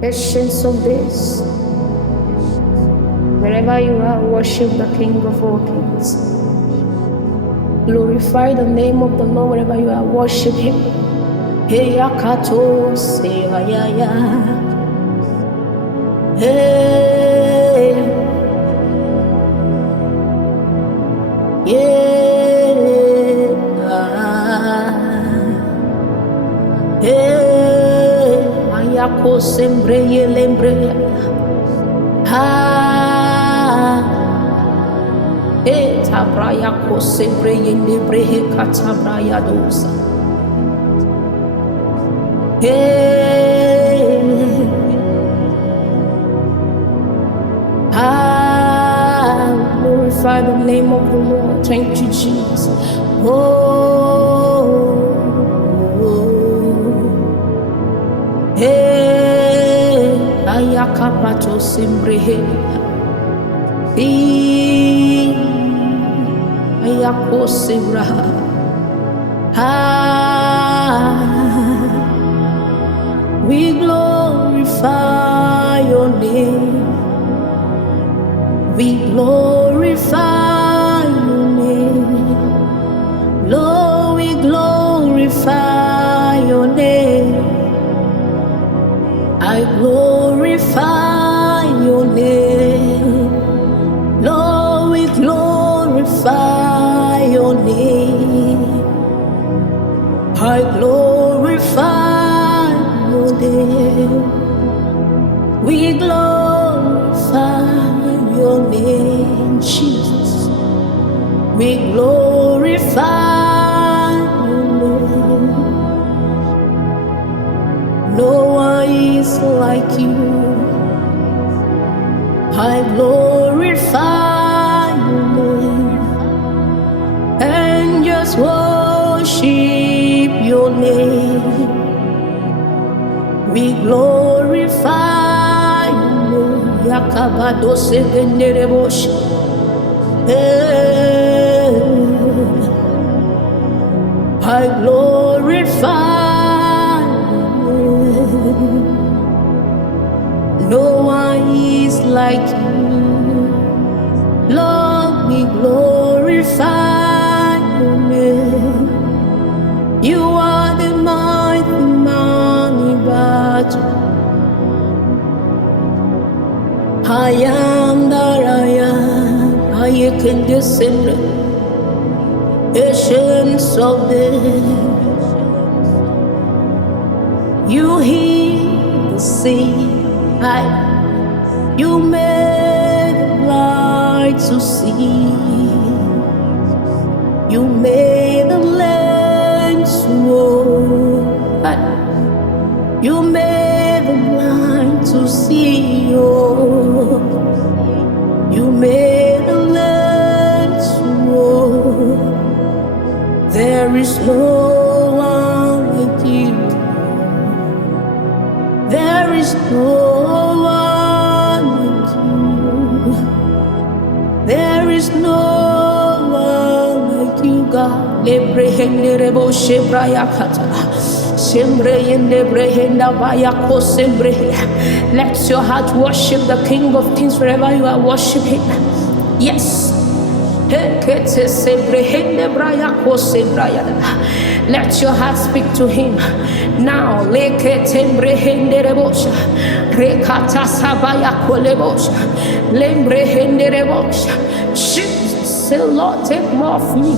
Patience of this. Wherever you are, worship the King of all kings. Glorify the name of the Lord wherever you are, worship Him. Hey, Akato, say, ya, ya. Hey, yeah. Hey, ayako sembre ye lembre. Hey, tabraya ko sembre ye lembre he katabraya dosa. Hey, glorify the name of the Lord. Thank you, Jesus. Hey, ayakapato sembre he. Ayako sembra. We glorify your name. We glorify your name. Lord, we glorify your name. I glorify your name. Lord, we glorify your name. I glorify your name. We glorify your name, Jesus. We glorify your name. No one is like you. I glorify your name and just worship your name. We glorify your name. Yakabado segenderebosh. I glorify your name. No one is like you. Lord, we glorify your name. You are the mighty man in battle. I am that I am. I can descend. Patience of days. You heal the sea. You made the blind to see. You made the lame to walk. You made the blind to see. Oh, you made the lame to walk. There is no one like you. There is no one like you. There is no one like you, God. Lebrehenderebo shebrayakata. Shembreyendebrehenda bayako sembre. Let your heart worship the King of Kings wherever you are worshiping. Yes. Let your heart speak to him now. Jesus, say, Lord, take more of me.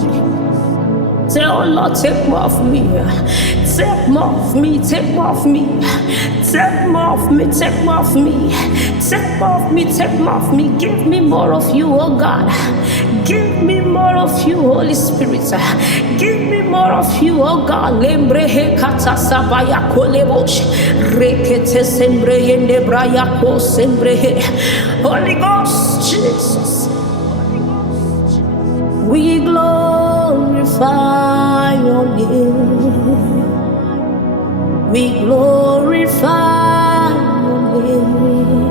Say, oh Lord, take more of me. Take more of me. Take more of me. Take more of me. Take more of me. Take more of me. Take more of me. Give me more of you, oh God. Give me more of you, Holy Spirit. Give me more of you, oh God. Lembrehe kata sabaya kolebosh. Rekete sembreyende braya ko sembrehe. Holy Ghost, Jesus. We glorify your name. We glorify your name.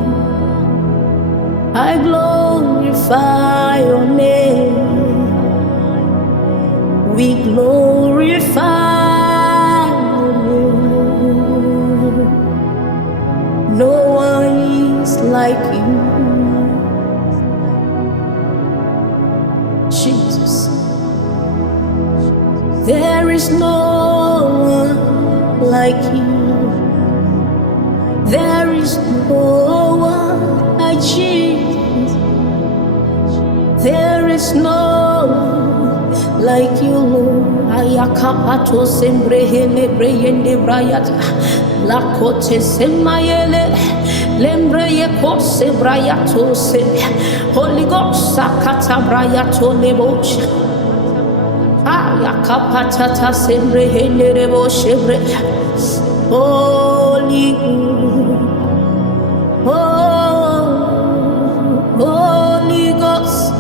I glorify your name. We glorify your name. No one is like you, Jesus. There is no one like you. There is no one like Jesus. There is no one like you, Lord. Ayakapato sembre hele breyende brayata. Lakote semayele lembre yekose brayato se. Holy Ghost sakata brayato leboch. Ayakapatata sembre hele rebo shebre. Holy Ghost, Holy Ghost,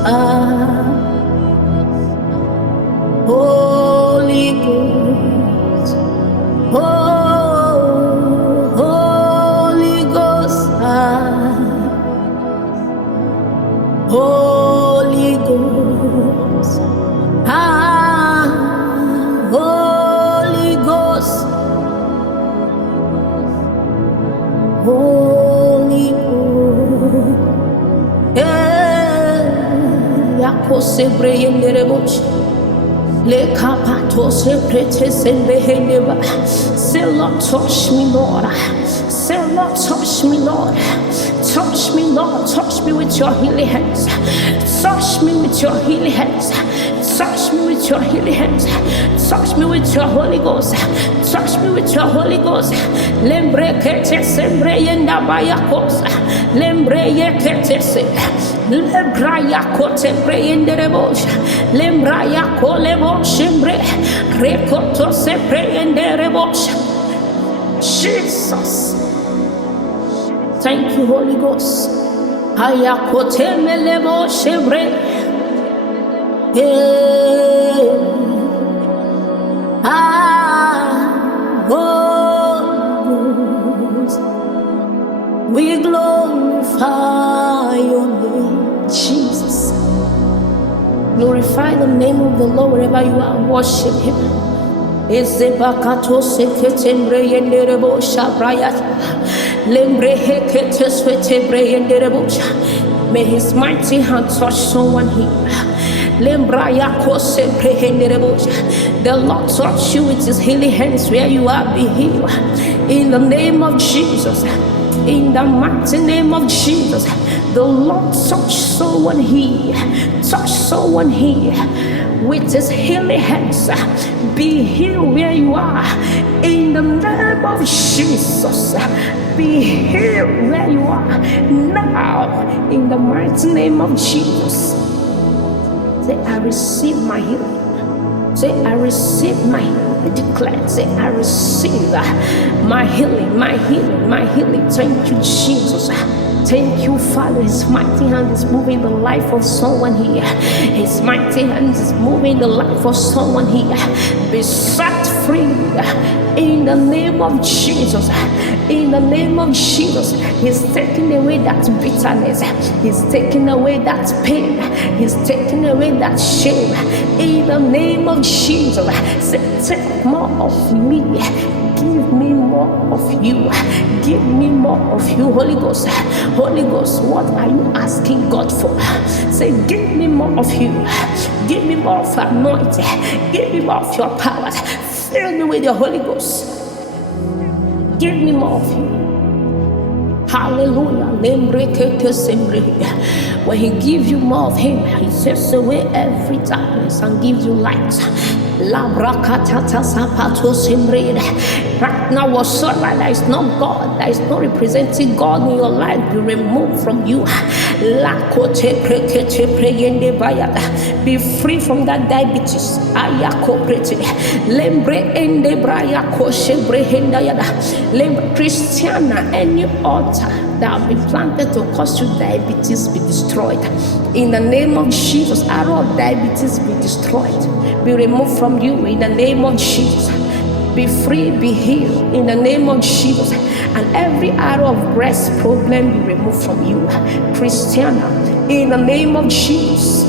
Holy Ghost, Holy Ghost, Holy Ghost, Holy Ghost. Holy Ghost, yakose breyende reboch, le kapato se prete se beheneba. Say, Lord, touch me, Lord. Say, Lord, touch me, Lord. Touch me, Lord. Touch me with your healing hands. Touch me with your healing hands. Touch me with your healing hands. Touch me with your Holy Ghost. Touch me with your Holy Ghost. Lembre kete sembre yenda bayakos. Lembre yekete se. Lembra yakote bre yende rebosh. Lembra yakole bosh embre. Rekoto se bre yende rebosh. Jesus. Thank you, Holy Ghost. Ayakote melebo shebre. We glorify your name, Jesus. Glorify the name of the Lord wherever you are. Worship Him. Ezebakato seketembre yenderebo shabrayat. Lembre hekete swetebre yenderebo. May His mighty hand touch someone here. The Lord touch you with His healing hands where you are, be healed. In the name of Jesus. In the mighty name of Jesus. The Lord touch someone here. Touch someone here with His healing hands. Be healed where you are. In the name of Jesus. Be healed where you are. Now. In the mighty name of Jesus. Say, I receive my healing. Say, I receive my healing. Declare, say, I receive my healing, my healing, my healing. Thank you, Jesus. Thank you, Father. His mighty hand is moving the life of someone here. His mighty hand is moving the life of someone here. Be set free in the name of Jesus. In the name of Jesus. He's taking away that bitterness. He's taking away that pain. He's taking away that shame. In the name of Jesus. Say, take more of me. Give me more of you. Give me more of you, Holy Ghost. Holy Ghost, what are you asking God for? Say, give me more of you. Give me more of anointing. Give me more of your power. Fill me with your Holy Ghost. Give me more of you. Hallelujah. When He gives you more of Him, He takes away every darkness and gives you light. Right now, whatsoever that is not God, that is not representing God in your life, be removed from you. Be free from that diabetes. Christiana, any altar that will be planted to cause you diabetes be destroyed. In the name of Jesus, arrow of diabetes be destroyed. Be removed from you in the name of Jesus. Be free, be healed in the name of Jesus. And every arrow of breast problem be removed from you. Christiana, in the name of Jesus.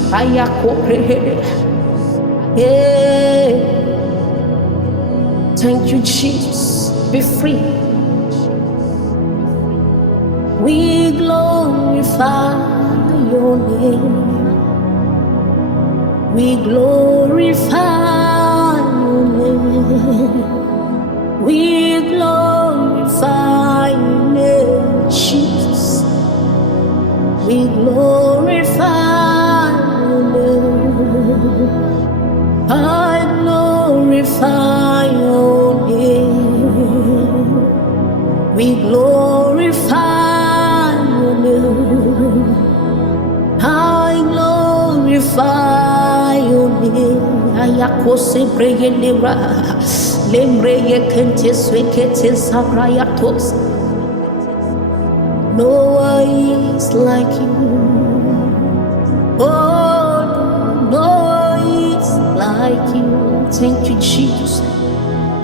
Thank you, Jesus. Be free. We glorify your name. We glorify your name. We glorify your name, Jesus. We glorify your name. I glorify your name. We glorify your name. I glorify your name. Ayakose breyendera, lembreye kente swekete sabrayatos. No one is like you. Oh, no one is like you. Thank you, Jesus.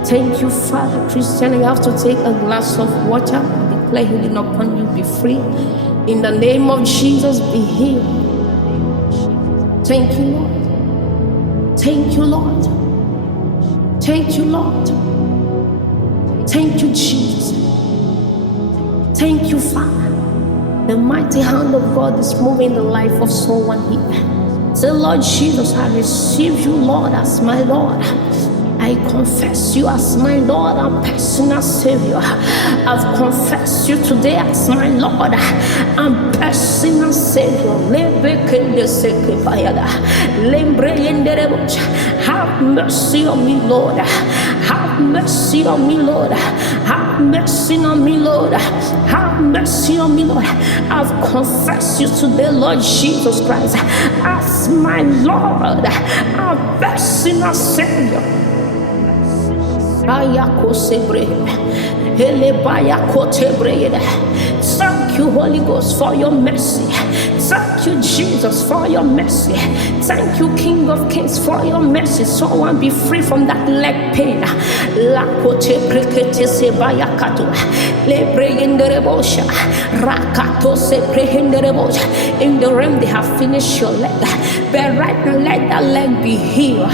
Thank you, Father. Christian, you have to take a glass of water. Declare healing upon you. Be free. In the name of Jesus, be healed. Thank you, Lord. Thank you, Lord. Thank you, Lord. Thank you, Jesus. Thank you, Father. The mighty hand of God is moving in the life of someone here. Say, Lord Jesus, I receive you, Lord, as my Lord. I confess you as my Lord and personal Savior. I've confessed you today as my Lord and personal Savior. Have mercy on me, Lord. Have mercy on me, Lord. Have mercy on me, Lord. Have mercy on me, Lord. I've confessed you today, Lord Jesus Christ, as my Lord and personal Savior. Thank you, Holy Ghost, for your mercy. Thank you, Jesus, for your mercy. Thank you, King of Kings, for your mercy. Someone be free from that leg pain. In the realm, they have finished your leg. But right now, let that leg be healed.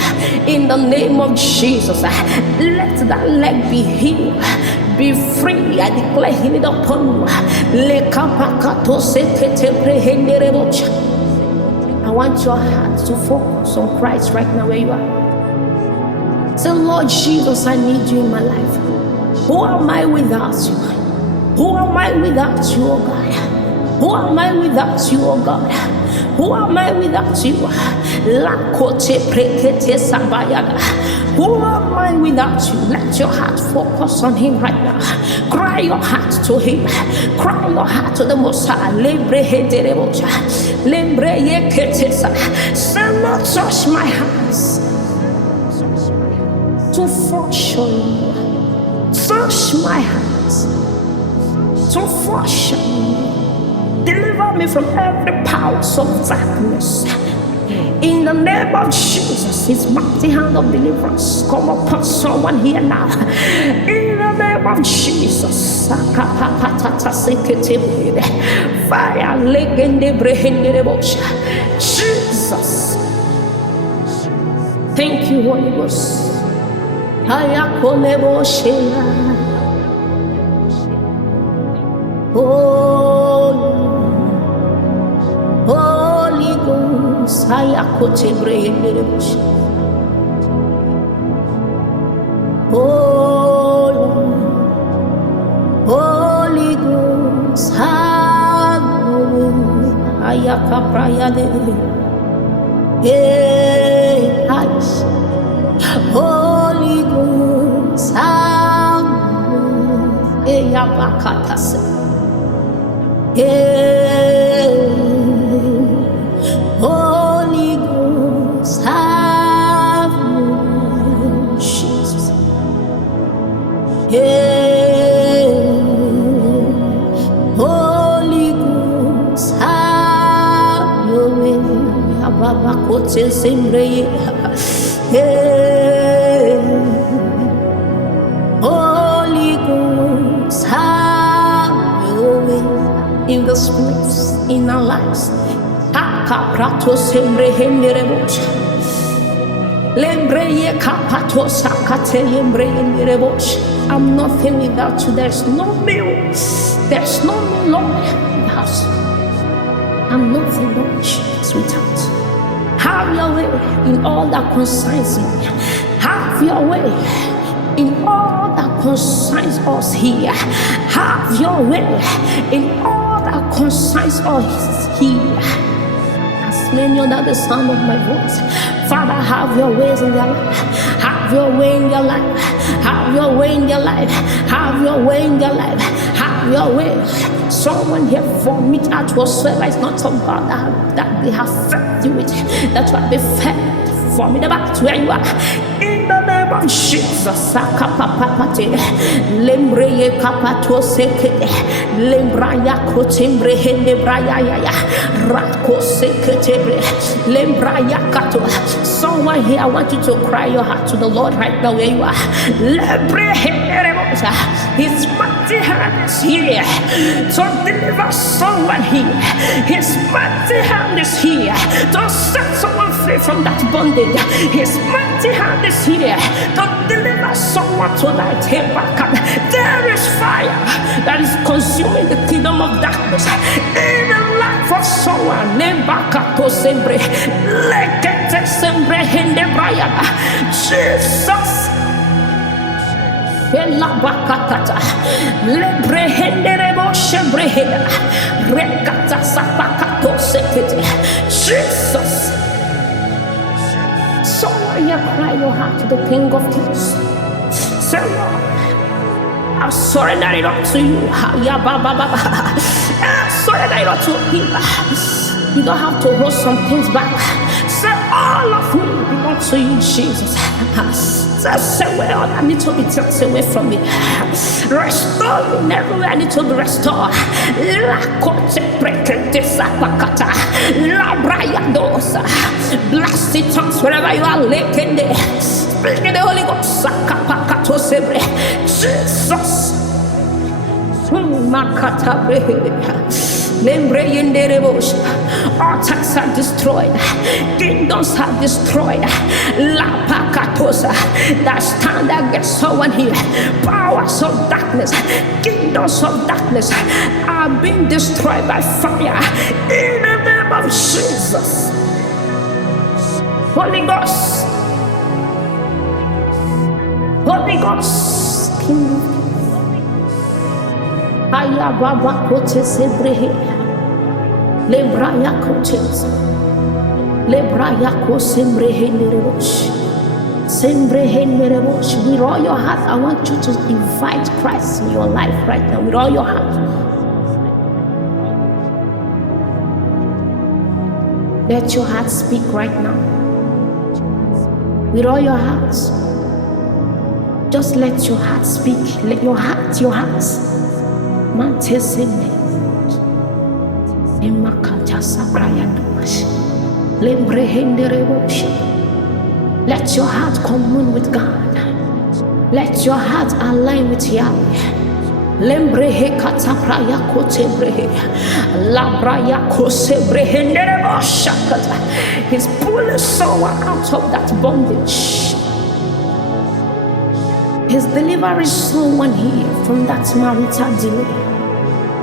In the name of Jesus, let that leg be healed. Be free. I declare healing upon you. I want your heart to focus on Christ right now where you are. Say, Lord Jesus, I need you in my life. Who am I without you? Who am I without you, oh God? Who am I without you, oh God? Who am I without you? Who am I without you? Let your heart focus on him right now. Cry your heart to him. Cry your heart to the Most High. Say, Lord, touch my hands to function. Touch my hands to function. Deliver me from every power of darkness. In the name of Jesus, his mighty hand of deliverance come upon someone here now. In the name of Jesus. Fire legende brehende rebosha. Jesus. Thank you, Holy Ghost. Holy Ghost, Hayakote Brehenderebos. Holy Ghost, have your way. Hayaka Prayade. Holy Ghost, have your way. Holy Ghost, have your Jesus. Holy Ghost, have your way. Ababakote sembreye. Holy Ghost, have your way in this place, in our lives. Akaprato sembre henderebocha. Lembreye kapato sakate lembre henderebocha. I'm nothing without you. There's no me. There's no me, Lord, without you. I'm nothing, Lord Jesus, without you. Have your way in all that concerns me. Have your way in all that concerns us here. Have your way in all that concerns us here. As many under the sound of my voice, Father, have your ways in their life. Have your way in their life. Have your way in their life. Have your way in their life. Have your way. Someone here vomit out whatsoever is not of God that they have fed you with. That's what they fed. Vomit back to where you are. In the name of Jesus. Sakapapapate. Lembreye kapato sekete. Lembraya kotembre hende braya. Rako seketebre. Lembraya kato. Someone here, I want you to cry your heart to the Lord right now where you are. Lembre hende remosa. His mighty hand is here to deliver someone here. His mighty hand is here to set someone free from that bondage. His mighty hand is here to deliver someone tonight. There is fire that is consuming the kingdom of darkness in the life of someone. Jesus. Jesus. Someone here cry your heart to the King of Kings. Say, Lord, I've surrendered it all to you. I've surrendered it all to him. You don't have to hold some things back. Say, all of me belongs to you, Jesus. Say, well, I need to be taken away from me. Restore me everywhere I need to be restored. Blast the tongues wherever you are licking there. Speak in the Holy Ghost. Jesus. Altars are destroyed, kingdoms are destroyed. That stand against someone here. Powers of darkness, kingdoms of darkness are being destroyed by fire in the name of Jesus. Holy Ghost, Holy Ghost, King of Kings. Aya baba kote sebrehe, lebraya kote, lebraya ko sembrehe nerebosh, sembrehe nerebosh. With all your heart, I want you to invite Christ in your life right now. With all your heart, let your heart speak right now. With all your heart, just let your heart speak. Let your heart. Let your heart commune with God. Let your heart align with Yahweh. He's pulling someone out of that bondage. He's delivering someone here from that marital delay.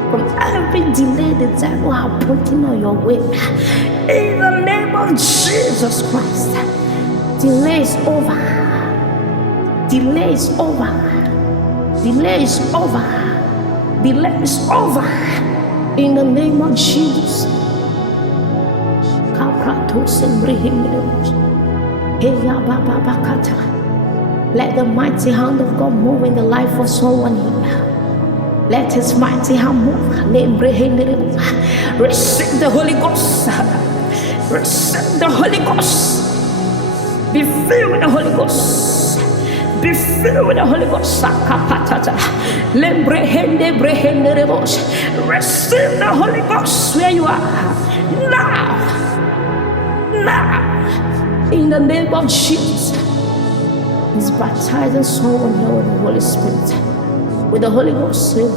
From every delay the devil has broken on your way. In the name of Jesus Christ. Delay is over. Delay is over. Delay is over. Delay is over. In the name of Jesus. Let the mighty hand of God move in the life of someone here. Let his mighty hand move. Receive the Holy Ghost. Receive the Holy Ghost. Be filled with the Holy Ghost. Be filled with the Holy Ghost. Receive the Holy Ghost where you are. Now. Now. In the name of Jesus. He's baptizing someone here with the Holy Spirit. With the Holy Ghost. You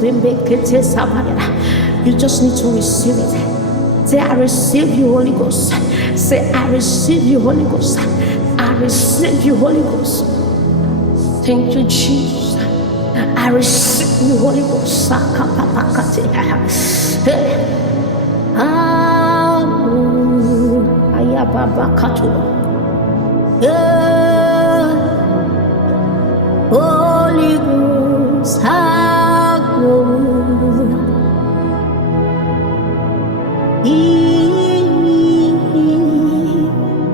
just need to receive it. Say, I receive you, Holy Ghost. Say, I receive you, Holy Ghost. I receive you, Holy Ghost. Thank you, Jesus. I receive you, Holy Ghost. Sakapapakate. Hey. Ayababakato. Yeah. Holy Ghost,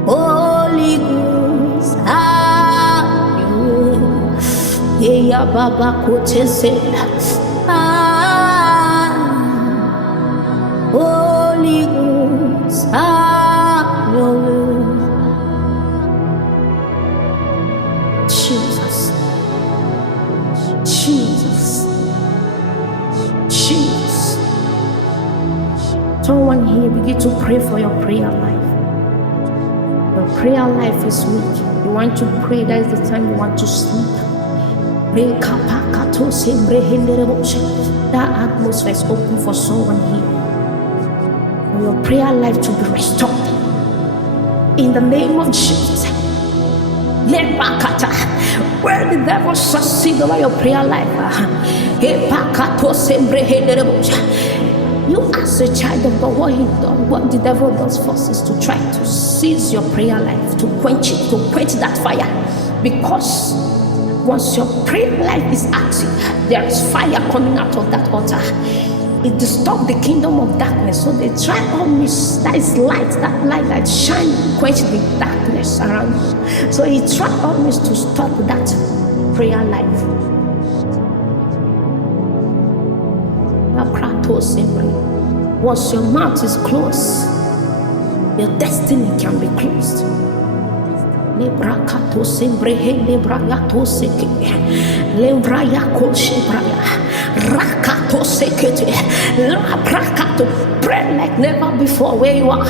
Holy Ghost, yeah, Baba Kotese. Holy Ghost, Jesus, Jesus, Jesus. Someone here begin to pray for your prayer life. Your prayer life is weak. You want to pray, that is the time you want to sleep. That atmosphere is open for someone here. For your prayer life to be restored. In the name of Jesus. Where the devil succeed over your prayer life. You as a child of God, what the devil does first is to try to seize your prayer life, to quench it, to quench that fire. Because once your prayer life is active, there is fire coming out of that altar. It disturbs the kingdom of darkness. So they try always, that is light, that shine, quench the darkness around you. So he tried always to stop that prayer life. Once your mouth is closed, your destiny can be closed. Pray like never before where you are.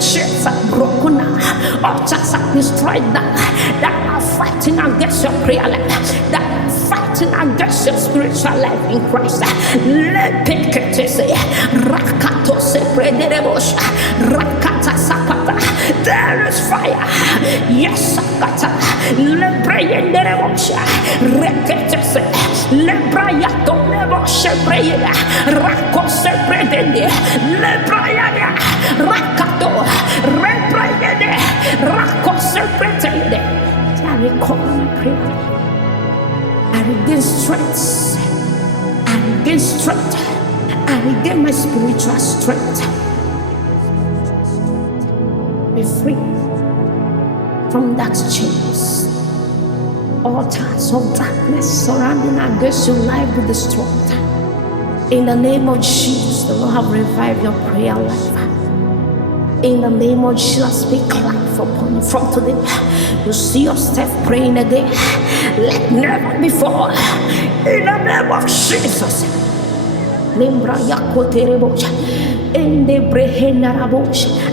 Chains are broken now. Altars are destroyed now. That are fighting against your prayer life. That are fighting against your spiritual life in Christ. There is fire. Yes, Sakata. Lebrayato nebo shebreyeda rako sebredende lebrayada rakato rebrayede rako sebredende. I recover my prayer. I regain strength. I regain strength. I regain my spiritual strength. Be free from that chains. Altars of darkness surrounding against your life be destroyed. In the name of Jesus, the Lord have revived your prayer life. In the name of Jesus, speak life upon you. From today, you see yourself praying again like never before. In the name of Jesus.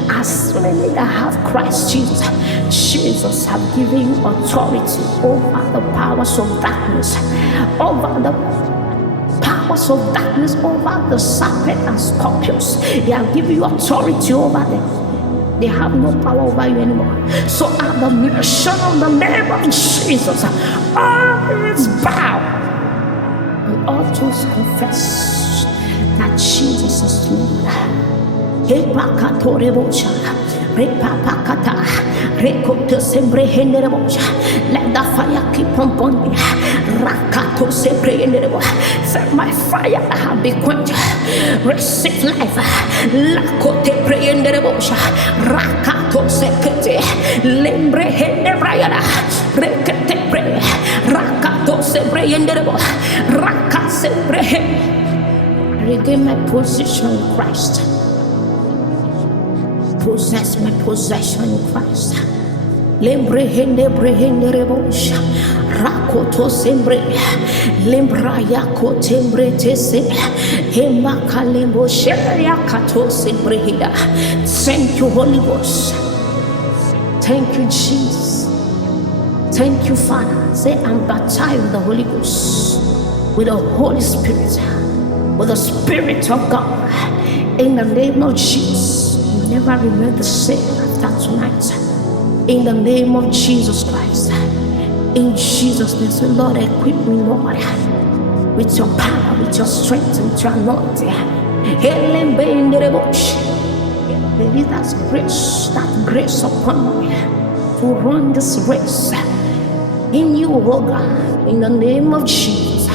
As many that have Christ Jesus have given you authority over the powers of darkness, over the powers of darkness, over the serpent and scorpions. They have given you authority over them. They have no power over you anymore. So at the mention of the name of Jesus, all is bow and all those confess that Jesus is Lord. Let the fire keep on burning. Set my fire have been quenched. Receive life. Lakote pray in the devotion. Rakato sekete. Lembre hende brayada. Rekete pray. Rakato se pray in the devotion. Rakat se pray. Regain my position in Christ. Possess my possession in Christ. Lembrehende brehende rebosha. Rakoto sembre. Lembraya kotembre tese. Hemaka lembo sheria kato sembrehida. Thank you, Holy Ghost. Thank you, Jesus. Thank you, Father. Say, I'm baptized with the Holy Ghost, with the Holy Spirit, with the Spirit of God. In the name of Jesus, you never remain the same after tonight. In the name of Jesus Christ. In Jesus' name. So Lord, equip me, Lord, with your power, with your strength, with your anointing. There is that grace upon me to run this race in you, oh God, in the name of Jesus.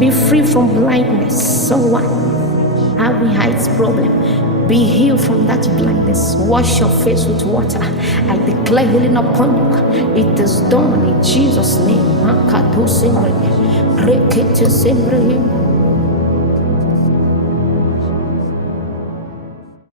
Be free from blindness. Someone having heights problem, be healed from that blindness. Wash your face with water. I declare healing upon you. It is done in Jesus' name.